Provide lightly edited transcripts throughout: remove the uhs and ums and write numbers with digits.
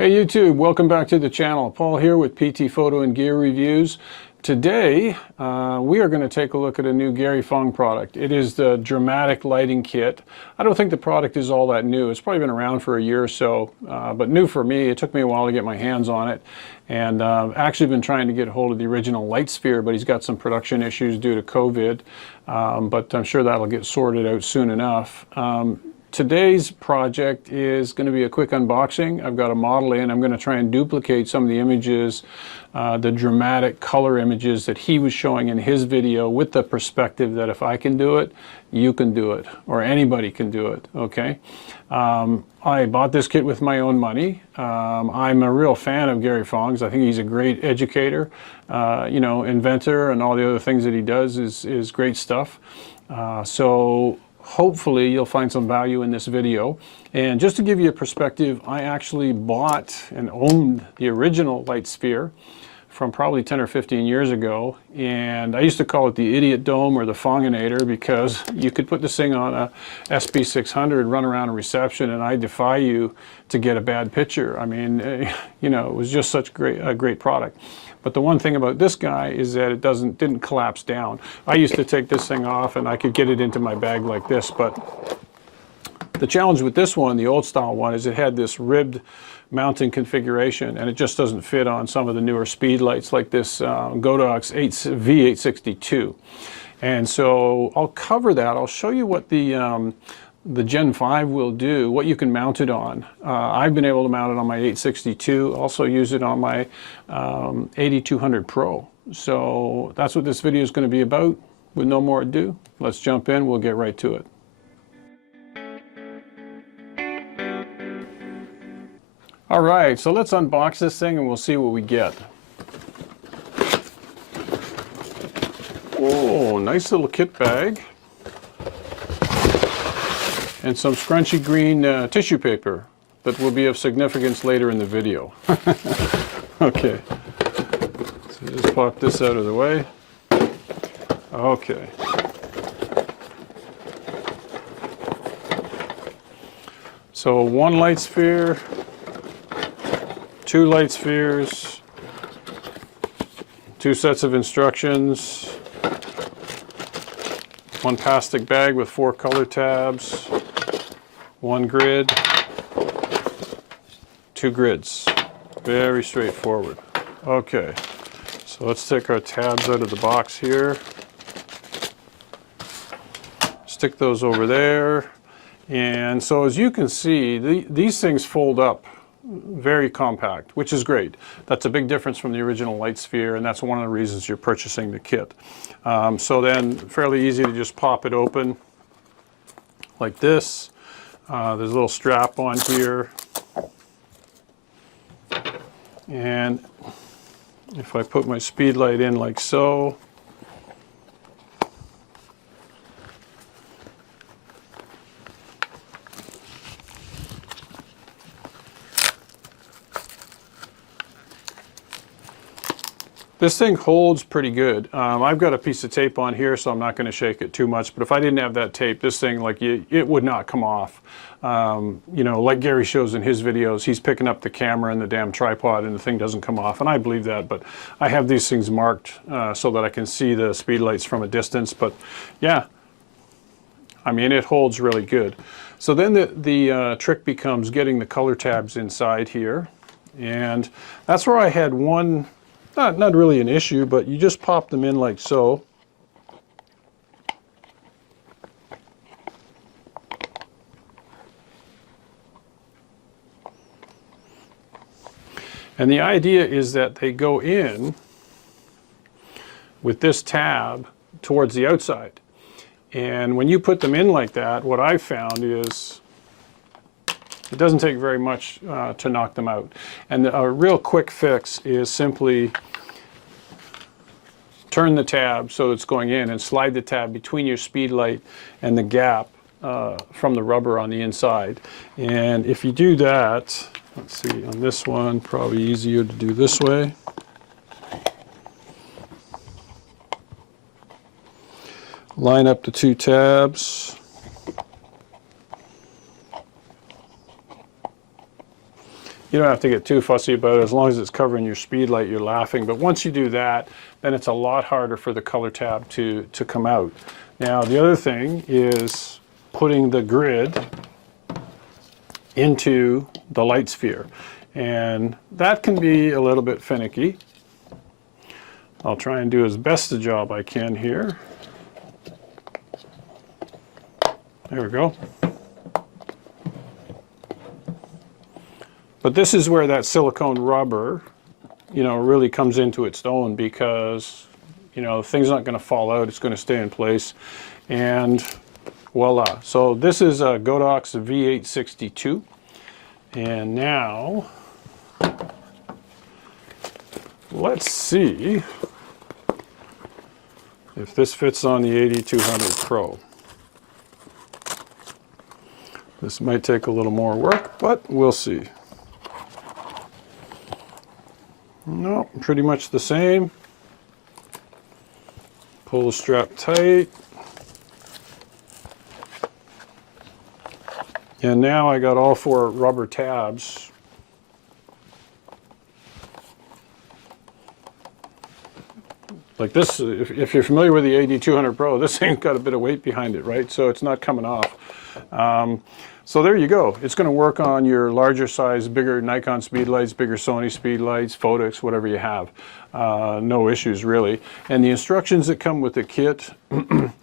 Hey YouTube, welcome back to the channel. Paul here with PT Photo and Gear Reviews. Today we are going to take a look at a new Gary Fong product. It is the Dramatic Lighting Kit. I don't think the product is all that new. It's probably been around for a year or so, but new for me. It took me a while to get my hands on it, and I've actually been trying to get a hold of the original light sphere, but he's got some production issues due to COVID, but I'm sure that'll get sorted out soon enough. Today's project is going to be a quick unboxing. I've got a model in. I'm going to try and duplicate some of the images, the dramatic color images that he was showing in his video, with the perspective that if I can do it, you can do it, or anybody can do it, okay? I bought this kit with my own money. I'm a real fan of Gary Fong's. I think he's a great educator, you know, inventor, and all the other things that he does is great stuff. So hopefully you'll find some value in this video. And just to give you a perspective, I actually bought and owned the original light sphere from probably 10 or 15 years ago, and I used to call it the Idiot Dome or the Fonginator, because you could put this thing on a SB600, run around a reception, and I defy you to get a bad picture. I mean, you know, it was just such a great product. But the one thing about this guy is that it didn't collapse down. I used to take this thing off and I could get it into my bag like this, but the challenge with this one, the old style one, is it had this ribbed mounting configuration, and it just doesn't fit on some of the newer speed lights like this Godox V862. And so I'll cover that. I'll show you what the Gen 5 will do, what you can mount it on. I've been able to mount it on my 862, also use it on my 8200 Pro. So that's what this video is going to be about. With no more ado, let's jump in, we'll get right to it. All right, so let's unbox this thing and we'll see what we get. Oh, nice little kit bag. And some scrunchy green tissue paper that will be of significance later in the video. Okay, so just pop this out of the way. Okay. So one light sphere, two light spheres, two sets of instructions, one plastic bag with 4 color tabs, one grid, 2 grids. Very straightforward. Okay, so let's take our tabs out of the box here. Stick those over there. And so as you can see, these things fold up very compact, which is great. That's a big difference from the original light sphere, and that's one of the reasons you're purchasing the kit. So then fairly easy to just pop it open like this. There's a little strap on here, and if I put my speed light in like so, this thing holds pretty good. I've got a piece of tape on here, so I'm not going to shake it too much. But if I didn't have that tape, this thing, like, it would not come off. You know, like Gary shows in his videos, he's picking up the camera and the damn tripod, and the thing doesn't come off. And I believe that, but I have these things marked so that I can see the speed lights from a distance. But yeah, I mean, it holds really good. So then the trick becomes getting the color tabs inside here, and that's where I had one. Not really an issue, but you just pop them in like so. And the idea is that they go in with this tab towards the outside. And when you put them in like that, what I've found is it doesn't take very much to knock them out. And a real quick fix is simply turn the tab so it's going in, and slide the tab between your speed light and the gap from the rubber on the inside. And if you do that, let's see, on this one, probably easier to do this way. Line up the 2 tabs. You don't have to get too fussy about it. As long as it's covering your speed light, you're laughing. But once you do that, then it's a lot harder for the color tab to come out. Now, the other thing is putting the grid into the light sphere. And that can be a little bit finicky. I'll try and do as best a job I can here. There we go. But this is where that silicone rubber, you know, really comes into its own, because, you know, the thing's not going to fall out. It's going to stay in place. And voila. So this is a Godox V862. And now, let's see if this fits on the 8200 Pro. This might take a little more work, but we'll see. No, pretty much the same. Pull the strap tight. And now I got all 4 rubber tabs. Like this, if you're familiar with the 8200 Pro, this thing's got a bit of weight behind it, right? So it's not coming off. So there you go. It's going to work on your larger size, bigger Nikon speed lights, bigger Sony speed lights, Photox, whatever you have. No issues really. And the instructions that come with the kit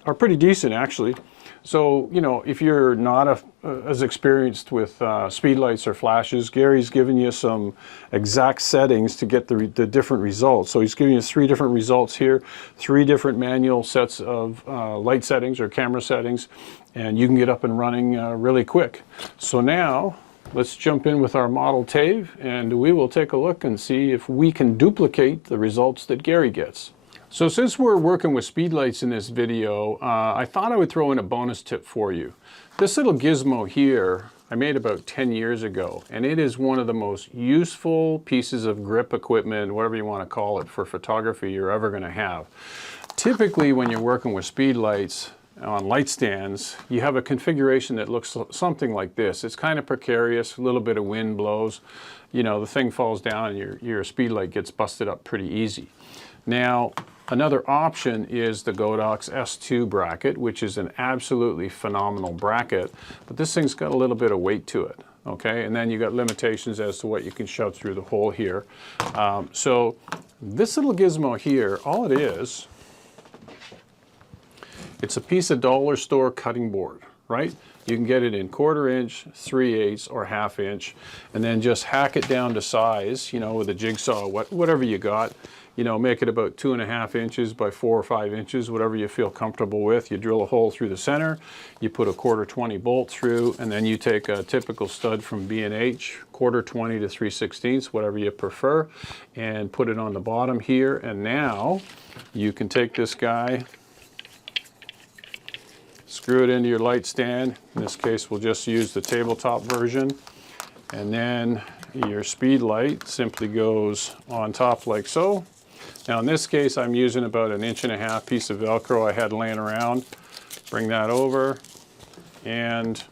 are pretty decent actually. So, you know, if you're not as experienced with speed lights or flashes, Gary's given you some exact settings to get the different results. So he's giving you 3 different results here, 3 different manual sets of light settings or camera settings, and you can get up and running really quick. So now, let's jump in with our model TAVE, and we will take a look and see if we can duplicate the results that Gary gets. So since we're working with speedlights in this video, I thought I would throw in a bonus tip for you. This little gizmo here, I made about 10 years ago, and it is one of the most useful pieces of grip equipment, whatever you want to call it, for photography you're ever going to have. Typically, when you're working with speedlights on light stands, you have a configuration that looks something like this. It's kind of precarious, a little bit of wind blows, you know, the thing falls down and your speedlight gets busted up pretty easy. Now, another option is the Godox S2 Bracket, which is an absolutely phenomenal bracket, but this thing's got a little bit of weight to it, okay? And then you got limitations as to what you can shove through the hole here. So this little gizmo here, all it is, it's a piece of dollar store cutting board, right? You can get it in 1/4 inch, 3/8, or 1/2 inch, and then just hack it down to size, you know, with a jigsaw, whatever you got. You know, make it about 2.5 inches by 4 or 5 inches, whatever you feel comfortable with. You drill a hole through the center, you put a 1/4-20 bolt through, and then you take a typical stud from B&H, 1/4-20 to 3/16, whatever you prefer, and put it on the bottom here. And now you can take this guy, screw it into your light stand. In this case, we'll just use the tabletop version. And then your speed light simply goes on top like so. Now in this case, I'm using about 1.5 inch piece of Velcro I had laying around. Bring that over, and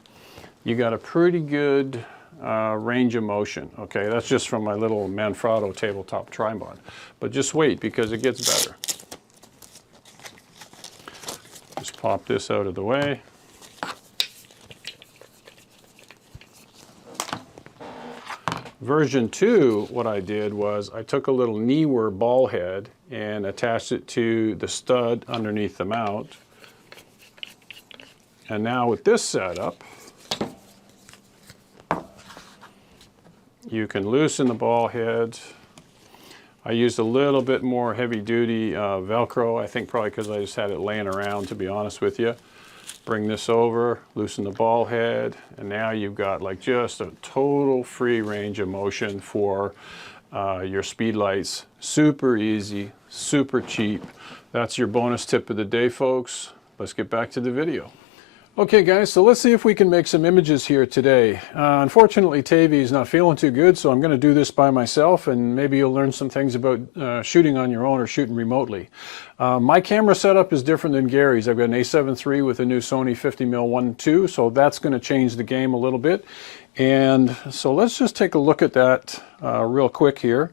you got a pretty good range of motion. Okay, that's just from my little Manfrotto tabletop tripod. But just wait, because it gets better. Just pop this out of the way. Version 2, what I did was I took a little Neewer ball head and attached it to the stud underneath the mount. And now with this setup, you can loosen the ball head. I used a little bit more heavy-duty Velcro, I think probably because I just had it laying around, to be honest with you. Bring this over, loosen the ball head, and now you've got like just a total free range of motion for your speed lights. Super easy, super cheap. That's your bonus tip of the day, folks. Let's get back to the video. Okay guys, so let's see if we can make some images here today. Unfortunately, Tavy is not feeling too good, so I'm going to do this by myself, and maybe you'll learn some things about shooting on your own or shooting remotely. My camera setup is different than Gary's. I've got an A7 III with a new Sony 50mm 1.2, so that's going to change the game a little bit. And so let's just take a look at that real quick here.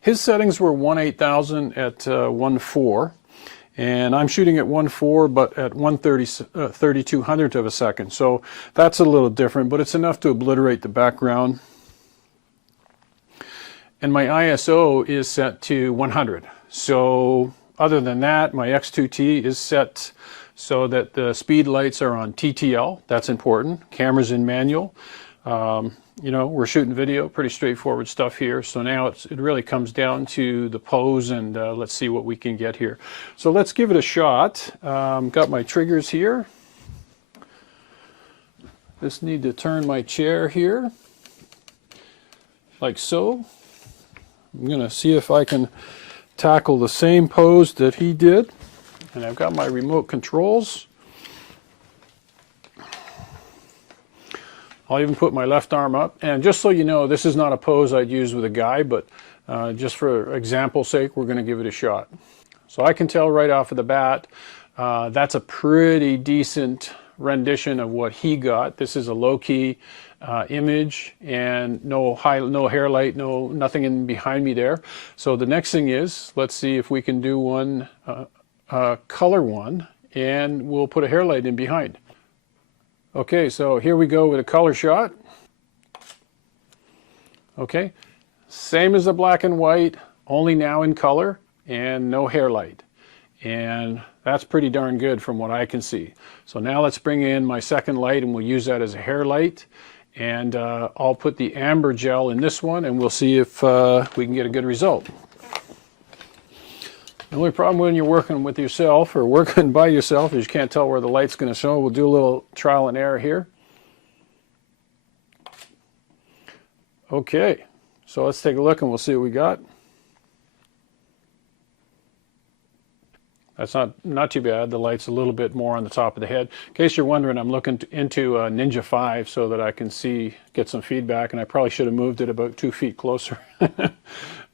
His settings were 1/8000 at 1.4, and I'm shooting at 1.4 but at 1/3200th of a second. So that's a little different, but it's enough to obliterate the background. And my ISO is set to 100. So other than that, my X2T is set so that the speed lights are on TTL. That's important. Camera's in manual. You know, we're shooting video, pretty straightforward stuff here. So now it really comes down to the pose, and let's see what we can get here. So let's give it a shot. Got my triggers here. Just need to turn my chair here, like so. I'm going to see if I can tackle the same pose that he did. And I've got my remote controls. I'll even put my left arm up. And just so you know, this is not a pose I'd use with a guy, but just for example's sake, we're going to give it a shot. So I can tell right off of the bat, that's a pretty decent rendition of what he got. This is a low-key image, and no hair light, nothing in behind me there. So the next thing is, let's see if we can do one color one, and we'll put a hair light in behind. Okay, so here we go with a color shot. Okay, same as the black and white, only now in color and no hair light. And that's pretty darn good from what I can see. So now let's bring in my second light, and we'll use that as a hair light. And I'll put the amber gel in this one, and we'll see if we can get a good result. The only problem when you're working with yourself or working by yourself is you can't tell where the light's going to show. We'll do a little trial and error here. Okay, so let's take a look and we'll see what we got. That's not too bad. The light's a little bit more on the top of the head. In case you're wondering, I'm looking into a Ninja 5 so that I can get some feedback, and I probably should have moved it about 2 feet closer.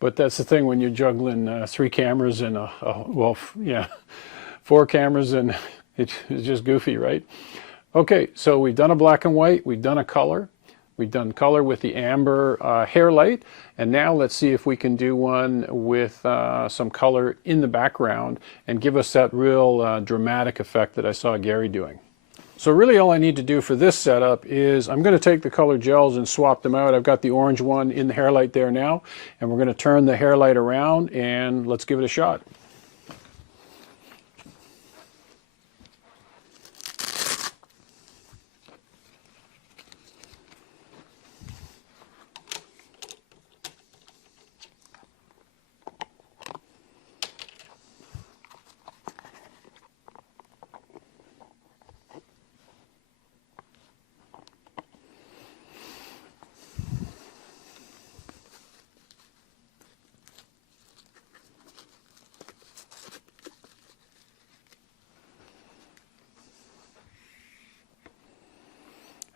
But that's the thing when you're juggling 3 cameras and well, yeah, 4 cameras, and it's just goofy, right? Okay, so we've done a black and white, we've done a color. We've done color with the amber hair light, and now let's see if we can do one with some color in the background and give us that real dramatic effect that I saw Gary doing. So really all I need to do for this setup is I'm going to take the color gels and swap them out. I've got the orange one in the hair light there now, and we're going to turn the hair light around and let's give it a shot.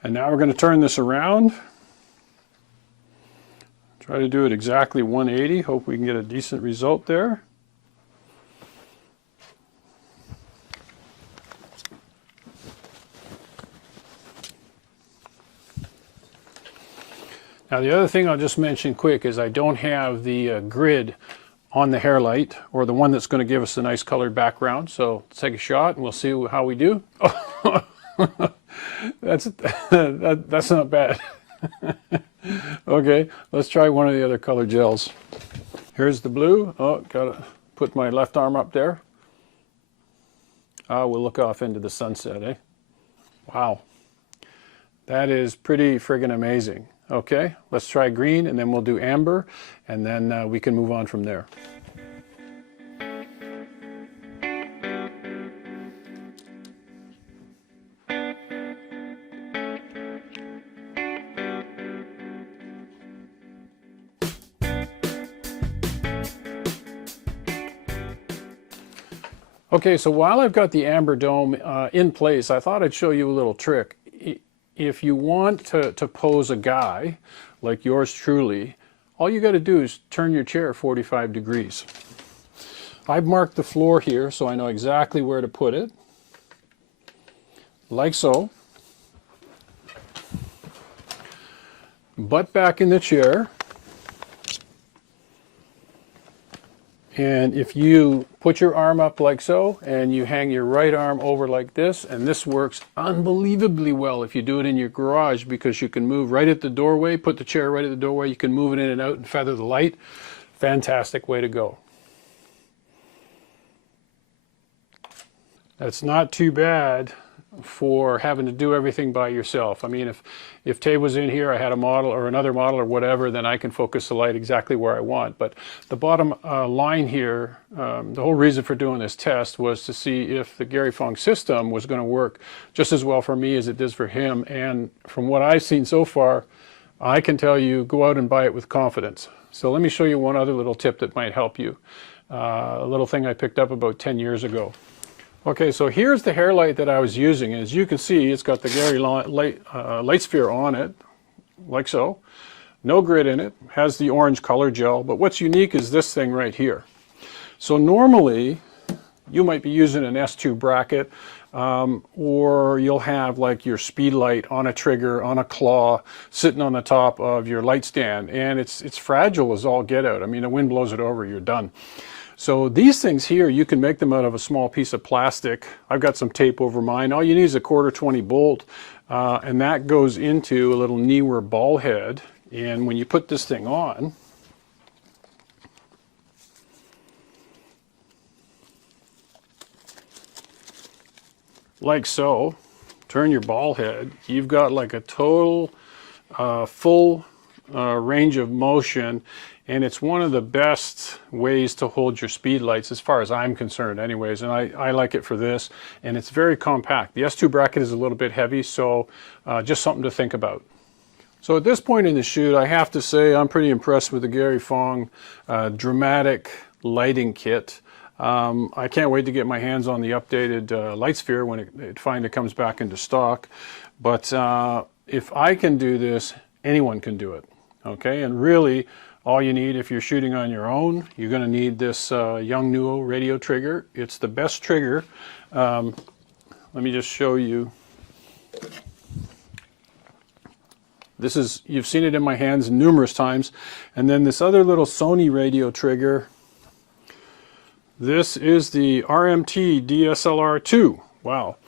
And now we're going to turn this around. Try to do it exactly 180. Hope we can get a decent result there. Now the other thing I'll just mention quick is I don't have the grid on the hair light, or the one that's going to give us a nice colored background. So let's take a shot and we'll see how we do. That's not bad. Okay, let's try one of the other color gels. Here's the blue. Oh, gotta put my left arm up there. We'll look off into the sunset, eh? Wow, that is pretty friggin' amazing. Okay, let's try green, and then we'll do amber, and then we can move on from there. Okay, so while I've got the amber dome in place, I thought I'd show you a little trick. If you want to pose a guy like yours truly, all you got to do is turn your chair 45 degrees. I've marked the floor here so I know exactly where to put it, like so. butt back in the chair. And if you put your arm up like so, and you hang your right arm over like this, and this works unbelievably well if you do it in your garage, because you can move right at the doorway, put the chair right at the doorway, you can move it in and out and feather the light. Fantastic way to go. That's not too bad for having to do everything by yourself. I mean, if Tay was in here, I had a model or another model or whatever, then I can focus the light exactly where I want. But the bottom line here, the whole reason for doing this test was to see if the Gary Fong system was going to work just as well for me as it does for him. And from what I've seen so far, I can tell you, go out and buy it with confidence. So let me show you one other little tip that might help you. A little thing I picked up about 10 years ago. Okay, so here's the hair light that I was using. As you can see, it's got the Gary light sphere on it, like so. No grid in it, has the orange color gel, but what's unique is this thing right here. So normally, you might be using an S2 bracket, or you'll have like your speed light on a trigger, on a claw, sitting on the top of your light stand, and it's fragile as all get out. I mean, the wind blows it over, you're done. So these things here, you can make them out of a small piece of plastic. I've got some tape over mine. All you need is a 1/4 bolt, and that goes into a little Neewer ball head. And when you put this thing on, like so, turn your ball head, you've got like a total full range of motion. And it's one of the best ways to hold your speed lights, as far as I'm concerned anyways, and I like it for this. And it's very compact. The S2 bracket is a little bit heavy, so just something to think about. So at this point in the shoot, I have to say I'm pretty impressed with the Gary Fong dramatic lighting kit. I can't wait to get my hands on the updated light sphere when it finally comes back into stock. But if I can do this, anyone can do it. Okay, and really, all you need if you're shooting on your own, you're going to need this Yongnuo radio trigger. It's the best trigger. Let me just show you. This is, you've seen it in my hands numerous times. And then this other little Sony radio trigger. This is the RMT DSLR2. Wow.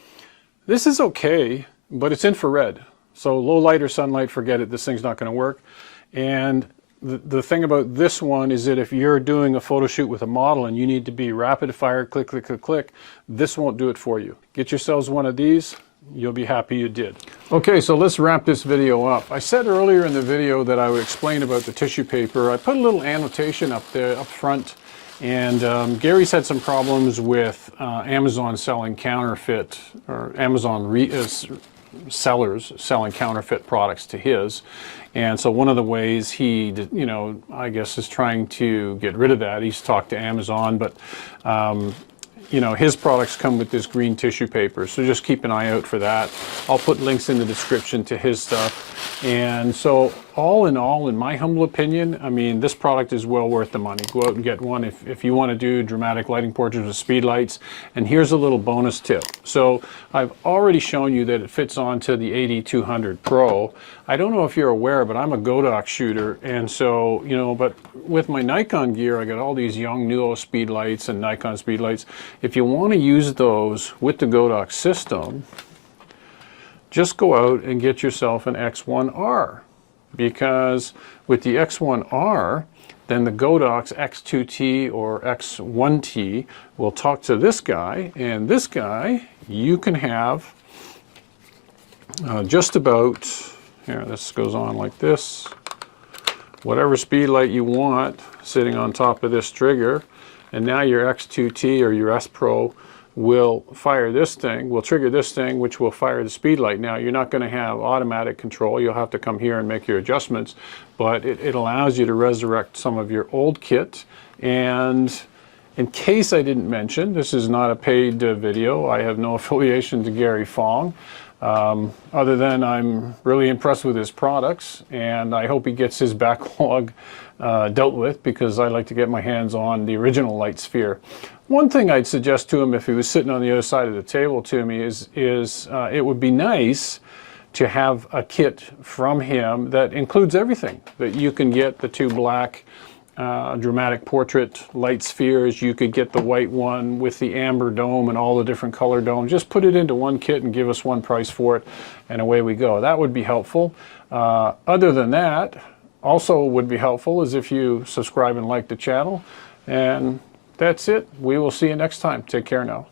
This is okay, but it's infrared. So low light or sunlight, forget it. This thing's not going to work. And the thing about this one is that if you're doing a photo shoot with a model and you need to be rapid fire, click, click, click, click, this won't do it for you. Get yourselves one of these, you'll be happy you did. Okay, so let's wrap this video up. I said earlier in the video that I would explain about the tissue paper. I put a little annotation up there, up front, and Gary's had some problems with Amazon selling counterfeit, or Amazon sellers selling counterfeit products to his. And so one of the ways he, you know, I guess is trying to get rid of that. He's talked to Amazon, but you know, his products come with this green tissue paper, so just keep an eye out for that. I'll put links in the description to his stuff. And so all in all, in my humble opinion, I mean, this product is well worth the money. Go out and get one if you want to do dramatic lighting portraits with speed lights. And here's a little bonus tip. So I've already shown you that it fits onto the AD200 Pro. I don't know if you're aware, but I'm a Godox shooter, and so, you know, but with my Nikon gear, I got all these Yongnuo speed lights and Nikon speed lights. If you want to use those with the Godox system, just go out and get yourself an X1R, because with the X1R, then the Godox X2T or X1T will talk to this guy, and this guy you can have just about, here, this goes on like this, whatever speed light you want sitting on top of this trigger, and now your X2T or your S Pro will fire this thing, will trigger this thing, which will fire the speed light. Now, you're not going to have automatic control. You'll have to come here and make your adjustments, but it allows you to resurrect some of your old kit. And in case I didn't mention, this is not a paid video. I have no affiliation to Gary Fong, other than I'm really impressed with his products, and I hope he gets his backlog dealt with, because I like to get my hands on the original light sphere. One thing I'd suggest to him if he was sitting on the other side of the table to me is it would be nice to have a kit from him that includes everything that you can get. The two black dramatic portrait light spheres, you could get the white one with the amber dome and all the different color domes. Just put it into one kit and give us one price for it, and away we go. That would be helpful. Other than that, also would be helpful is if you subscribe and like the channel. And that's it. We will see you next time. Take care now.